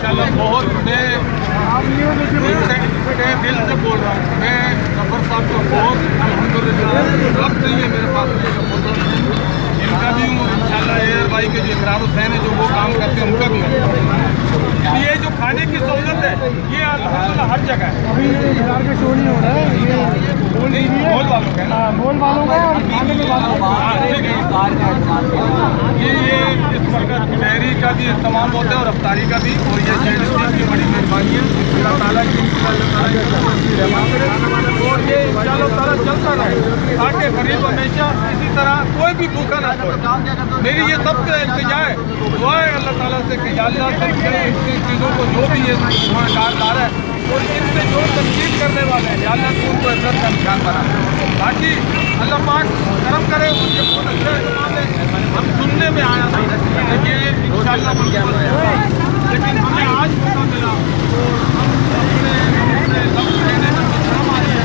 इंशाल्लाह बहुत मैं दिल से बोल रहा हूँ। मैं गब्बर साहब को बहुत अल्हम्दुलिल्लाह वक्त नहीं है मेरे पास इनका भी हूँ। इंशाल्लाह एयर भाई के जो इकरार हुसैन है जो वो काम करते हैं उनका भी हूँ। ये जो खाने की सहूलत है ये अल्हम्दुलिल्लाह हर जगह है। अभी बाजार का शो नहीं हो रहा है, ये मॉल वालों का है ना, मॉल वालों का और खाने के वालों का। ये इस वक्त शहरी का भी इस्तेमाल होता है और अफ्तारी का भी, और ये शहरी की बड़ी मेहरबानी है। अल्लाह ताला की और ये इंशाअल्लाह ताला चलता रहे ताकि गरीब हमेशा इसी तरह कोई भी भूखा ना सोए। मेरी ये सबसे इल्तिजा है, दुआ है अल्लाह ताला से कि या अल्लाह सबसे इन चीज़ों को जो भी ये कार ला रहा है और इनसे जो तस्लीम करने वाले हैं या अल्लाह उनको इज्जत का निशान बना, बाकी अल्लाह पाक करम करे। हम सुनने में आया था कि इंशाअल्लाह